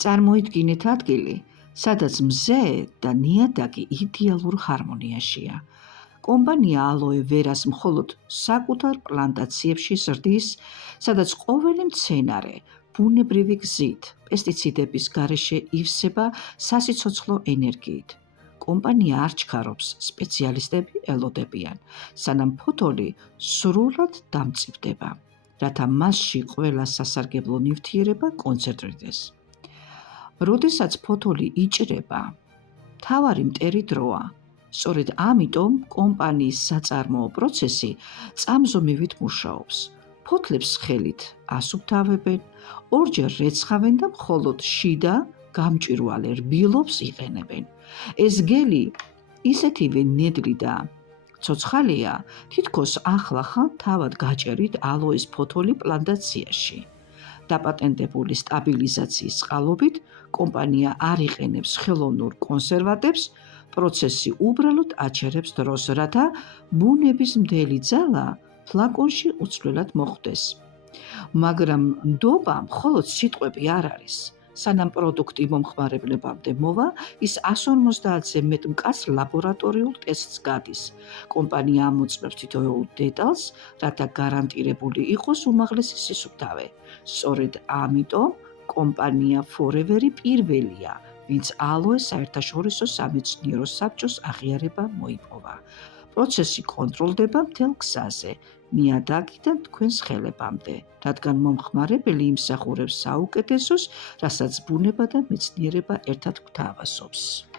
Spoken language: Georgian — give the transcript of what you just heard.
წარმოიდგინეთ ადგილი, სადაც მზე და ნიადაგი იდეალურ ჰარმონიაშია. კომპანია ალოე ვერას მხოლოდ საკუთარ პლანტაციებში ზრდის, სადაც ყოველი მცენარე ბუნებრივი გზით, პესტიციდების გარეშე ივსება სასიცოცხლო ენერგიით. კომპანია არ ჩქარობს, სპეციალისტები ელოდებიან, სანამ ფოთოლი სრულად დამწიფდება, რათა მასში ყველა სასარგებლო ნივთიერება კონცენტრირდეს. როდესაც ფოთოლი იჭრება, მთავარი მტერი დროა. სწორედ ამიტომ კომპანიის საწარმოო პროცესი წამზომივით მუშაობს. ფოთლებს ხელით ასუფთავებენ, ორჯერ რეცხავენ და მხოლოდ შიდა გამჭვირვალე რბილობს იყენებენ. ეს გელი ისეთივე ნედლი და ცოცხალია, თითქოს ახლა ხან თავად გაჭერით ალოეს ფოთოლი პლანტაციაში. დაპატენტებული სტაბილიზაციის წყალობით კომპანია არ იყენებს ხელოვნურ კონსერვატებს, პროცესი უბრალოდ აჩერებს დროს, რათა ბუნების მდელი ძალა ფლაკონში უცვლელად მოხვდეს. მაგრამ ნდობა მხოლოდ სიტყვები არ არის. სანამ პროდუქტი მომხმარებლებამდე მოვა, ის 150-ზე მეტ მკაცრ ლაბორატორიულ ტესტს გადის. კომპანია ამოწმებს თითოეულ დეტალს, რათა გარანტირებული იყოს უმაღლესი სისუფთავე. სწორედ ამიტომ კომპანია Forever პირველია, ვინც ალოეს საერთაშორისო სამეცნიერო საბჭოს აღიარება მოიპოვა. პროცესი კონტროლდება მთელ გზაზე, ნიადაგიდან თქვენს ხელებამდე, რადგან მომხმარებელი იმსახურებს საუკეთესოს, რასაც ბუნება და მეცნიერება ერთად გვთავაზობს.